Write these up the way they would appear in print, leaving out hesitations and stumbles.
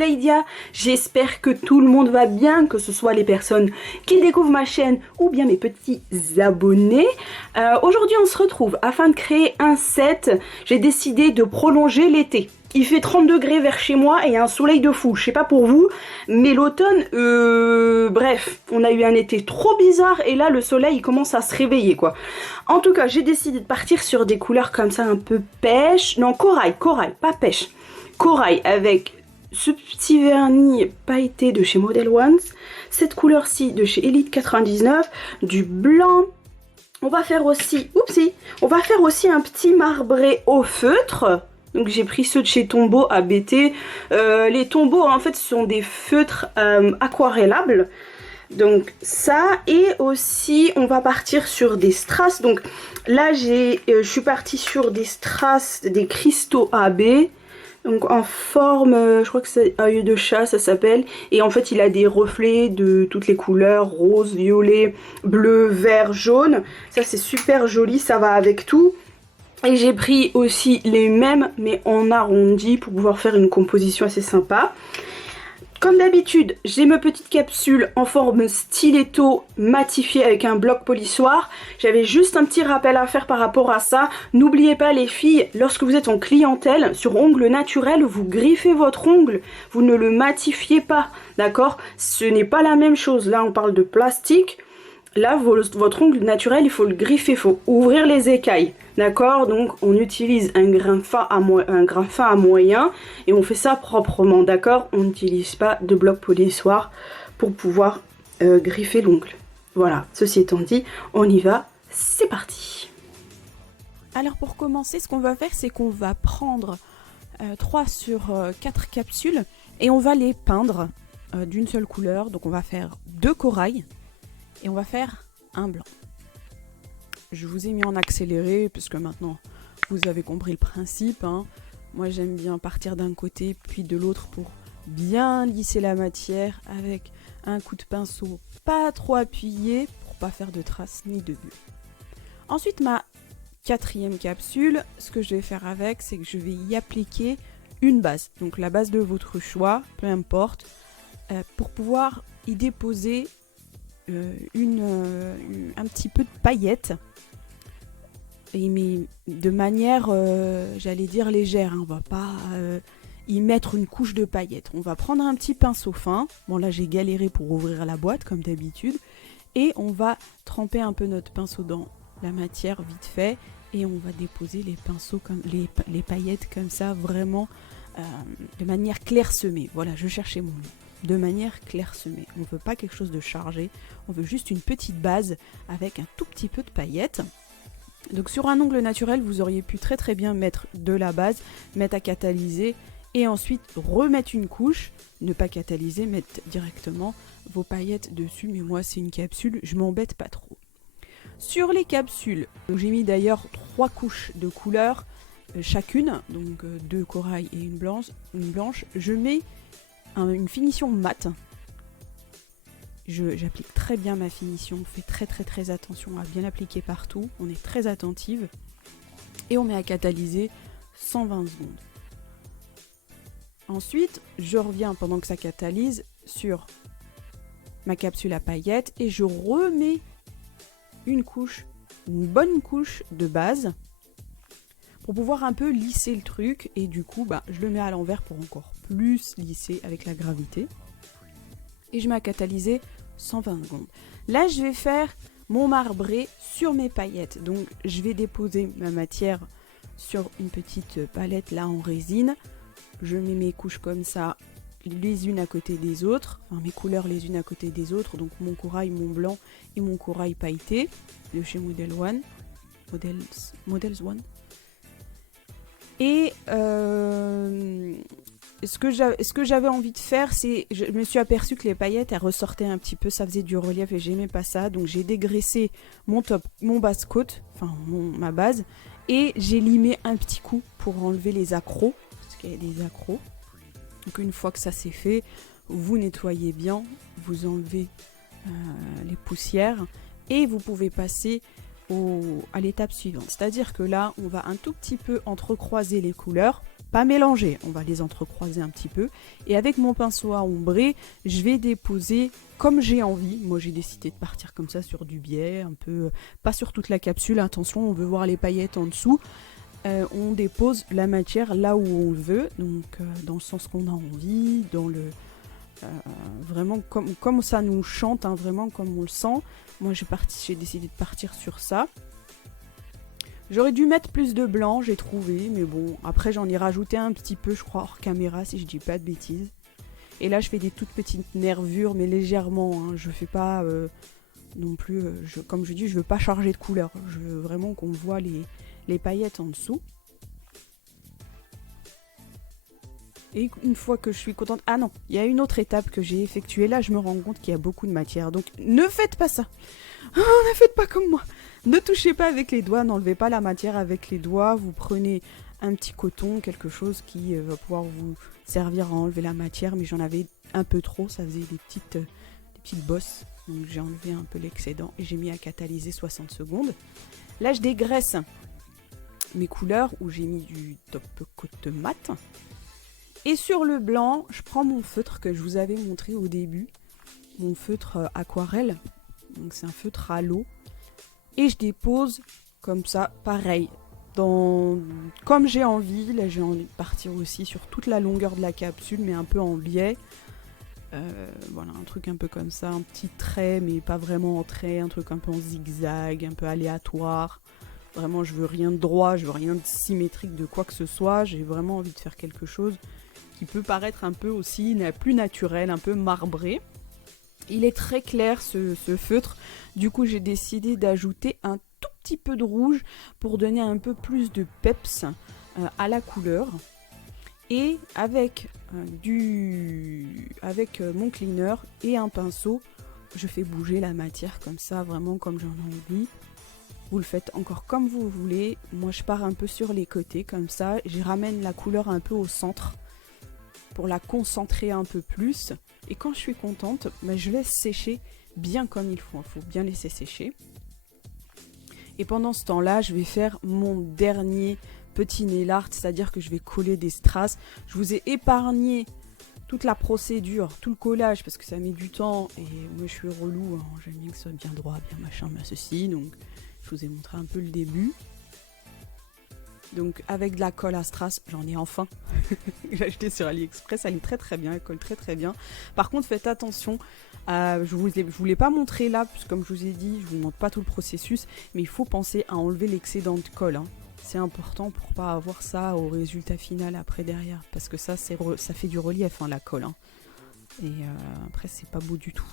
Leidia, j'espère que tout le monde va bien, que ce soit les personnes qui découvrent ma chaîne ou bien mes petits abonnés. Aujourd'hui on se retrouve afin de créer un set. J'ai décidé de prolonger l'été. Il fait 30 degrés vers chez moi et il y a un soleil de fou, je sais pas pour vous, mais l'automne, bref, on a eu un été trop bizarre et là le soleil il commence à se réveiller quoi. En tout cas, j'ai décidé de partir sur des couleurs comme ça un peu pêche, non corail, pas pêche, corail avec ce petit vernis pailleté de chez Model Ones, cette couleur-ci de chez Elite 99, du blanc. On va faire aussi, on va faire aussi un petit marbré au feutre. Donc j'ai pris ceux de chez Tombow ABT. Les Tombow en fait ce sont des feutres aquarellables. Donc ça, et aussi on va partir sur des strass. Donc là je suis partie sur des strass, des cristaux AB. Donc en forme, je crois que c'est œil de chat ça s'appelle. Et en fait il a des reflets de toutes les couleurs, rose, violet, bleu, vert, jaune. Ça c'est super joli, ça va avec tout. Et j'ai pris aussi les mêmes mais en arrondi pour pouvoir faire une composition assez sympa. Comme d'habitude, j'ai mes petites capsules en forme stiletto matifiée avec un bloc polissoir. J'avais juste un petit rappel à faire par rapport à ça. N'oubliez pas les filles, lorsque vous êtes en clientèle, sur ongles naturels, vous griffez votre ongle, vous ne le matifiez pas, d'accord? Ce n'est pas la même chose, là on parle de plastique. Là, votre ongle naturel, il faut le griffer, il faut ouvrir les écailles, d'accord? Donc, on utilise un grain fin à moyen et on fait ça proprement, d'accord? On n'utilise pas de bloc polissoir pour pouvoir griffer l'ongle. Voilà, ceci étant dit, on y va, c'est parti! Alors pour commencer, ce qu'on va faire, c'est qu'on va prendre 3 sur 4 capsules et on va les peindre d'une seule couleur. Donc on va faire 2 corails. Et on va faire un blanc. Je vous ai mis en accéléré parce que maintenant vous avez compris le principe. Hein. Moi j'aime bien partir d'un côté puis de l'autre pour bien lisser la matière avec un coup de pinceau pas trop appuyé pour pas faire de traces ni de bulles. Ensuite ma 4e capsule, ce que je vais faire avec, c'est que je vais y appliquer une base. Donc la base de votre choix, peu importe, pour pouvoir y déposer un petit peu de paillettes, mais de manière, j'allais dire légère, hein. On va pas y mettre une couche de paillettes. On va prendre un petit pinceau fin, bon là j'ai galéré pour ouvrir la boîte comme d'habitude, et on va tremper un peu notre pinceau dans la matière vite fait, et on va déposer les pinceaux comme les paillettes comme ça, vraiment de manière clairsemée. Voilà, je cherchais mon mot. De manière clairsemée. On ne veut pas quelque chose de chargé, on veut juste une petite base avec un tout petit peu de paillettes. Donc sur un ongle naturel, vous auriez pu très bien mettre de la base, mettre à catalyser et ensuite remettre une couche, ne pas catalyser, mettre directement vos paillettes dessus, mais moi c'est une capsule, je m'embête pas trop. Sur les capsules, j'ai mis d'ailleurs 3 couches de couleurs chacune, donc 2 corail et une blanche. Je mets une finition mat. J'applique très bien ma finition, on fait très attention à bien appliquer partout, on est très attentive et on met à catalyser 120 secondes. Ensuite, je reviens pendant que ça catalyse sur ma capsule à paillettes et je remets une bonne couche de base pour pouvoir un peu lisser le truc, et du coup je le mets à l'envers pour encore plus lisser avec la gravité, et je mets à catalyser 120 secondes. Là je vais faire mon marbré sur mes paillettes, donc je vais déposer ma matière sur une petite palette là en résine, je mets mes couches comme ça les unes à côté des autres, enfin mes couleurs les unes à côté des autres, donc mon corail, mon blanc et mon corail pailleté de chez Models One. Et ce que j'avais envie de faire, c'est, je me suis aperçue que les paillettes, elles ressortaient un petit peu, ça faisait du relief et j'aimais pas ça. Donc j'ai dégraissé mon base coat, enfin ma base, et j'ai limé un petit coup pour enlever les accros, parce qu'il y a des accros. Donc une fois que ça c'est fait, vous nettoyez bien, vous enlevez les poussières et vous pouvez passer à l'étape suivante. C'est-à-dire que là, on va un tout petit peu entrecroiser les couleurs pas mélanger, on va les entrecroiser un petit peu. Et avec mon pinceau à ombrer, je vais déposer comme j'ai envie. Moi j'ai décidé de partir comme ça sur du biais, un peu, pas sur toute la capsule, attention, on veut voir les paillettes en dessous. On dépose la matière là où on veut, donc dans le sens qu'on a envie, dans le... vraiment comme ça nous chante, hein, vraiment comme on le sent. Moi j'ai décidé de partir sur ça. J'aurais dû mettre plus de blanc, j'ai trouvé, mais bon, après j'en ai rajouté un petit peu, je crois, hors caméra, si je dis pas de bêtises. Et là, je fais des toutes petites nervures, mais légèrement, hein, je fais pas non plus, comme je dis, je veux pas charger de couleur, je veux vraiment qu'on voit les paillettes en dessous. Et une fois que je suis contente... Ah non, il y a une autre étape que j'ai effectuée, là je me rends compte qu'il y a beaucoup de matière, donc ne faites pas ça. Ne faites pas comme moi. Ne touchez pas avec les doigts, n'enlevez pas la matière avec les doigts. Vous prenez un petit coton, quelque chose qui va pouvoir vous servir à enlever la matière. Mais j'en avais un peu trop, ça faisait des petites bosses. Donc j'ai enlevé un peu l'excédent et j'ai mis à catalyser 60 secondes. Là je dégraisse mes couleurs où j'ai mis du top coat mat. Et sur le blanc, je prends mon feutre que je vous avais montré au début. Mon feutre aquarelle. Donc c'est un feutre à l'eau. Et je dépose comme ça, pareil, comme j'ai envie. Là j'ai envie de partir aussi sur toute la longueur de la capsule, mais un peu en biais. Voilà, un truc un peu comme ça, un petit trait, mais pas vraiment en trait, un truc un peu en zigzag, un peu aléatoire. Vraiment, je veux rien de droit, je veux rien de symétrique de quoi que ce soit. J'ai vraiment envie de faire quelque chose qui peut paraître un peu aussi plus naturel, un peu marbré. Il est très clair ce feutre, du coup j'ai décidé d'ajouter un tout petit peu de rouge pour donner un peu plus de peps à la couleur. Et avec mon cleaner et un pinceau, je fais bouger la matière comme ça, vraiment comme j'en ai envie. Vous le faites encore comme vous voulez. Moi je pars un peu sur les côtés comme ça, je ramène la couleur un peu au centre pour la concentrer un peu plus. Et quand je suis contente, je laisse sécher bien comme il faut. Il faut bien laisser sécher. Et pendant ce temps-là, je vais faire mon dernier petit nail art, c'est-à-dire que je vais coller des strass. Je vous ai épargné toute la procédure, tout le collage, parce que ça met du temps. Et moi, je suis relou, hein. J'aime bien que ce soit bien droit, bien machin, bien ceci. Donc, je vous ai montré un peu le début. Donc avec de la colle à strass, j'en ai enfin. J'ai acheté sur AliExpress, elle est très très bien, elle colle très très bien. Par contre faites attention, je vous l'ai pas montré là, puisque comme je vous ai dit, je vous montre pas tout le processus, mais il faut penser à enlever l'excédent de colle. Hein. C'est important pour pas avoir ça au résultat final après derrière, parce que ça fait du relief, hein, la colle. Hein. Et après c'est pas beau du tout.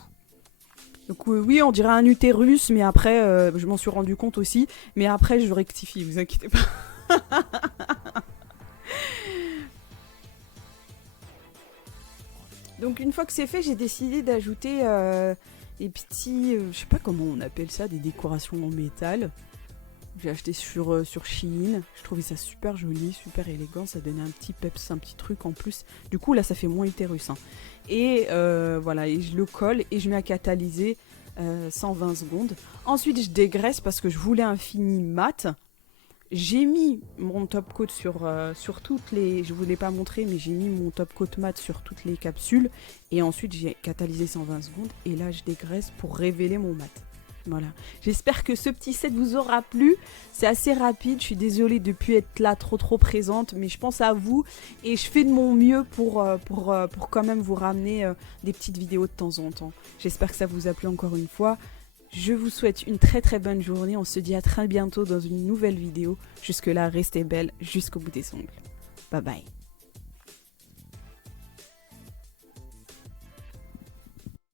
Donc oui, on dirait un utérus, mais après, je m'en suis rendu compte aussi, mais après je rectifie, vous inquiétez pas. Donc une fois que c'est fait, j'ai décidé d'ajouter des petits, je sais pas comment on appelle ça, des décorations en métal. J'ai acheté sur Shein, je trouvais ça super joli, super élégant, ça donnait un petit peps, un petit truc en plus. Du coup là ça fait moins utérus. Hein. Et voilà, et je le colle et je mets à catalyser 120 secondes. Ensuite je dégraisse parce que je voulais un fini mat. J'ai mis mon top coat sur toutes les... Je ne vous l'ai pas montré, mais j'ai mis mon top coat mat sur toutes les capsules. Et ensuite, j'ai catalysé 120 secondes. Et là, je dégraisse pour révéler mon mat. Voilà. J'espère que ce petit set vous aura plu. C'est assez rapide. Je suis désolée de ne plus être là trop présente. Mais je pense à vous. Et je fais de mon mieux pour quand même vous ramener des petites vidéos de temps en temps. J'espère que ça vous a plu encore une fois. Je vous souhaite une très très bonne journée, on se dit à très bientôt dans une nouvelle vidéo. Jusque là, restez belle jusqu'au bout des ongles. Bye bye.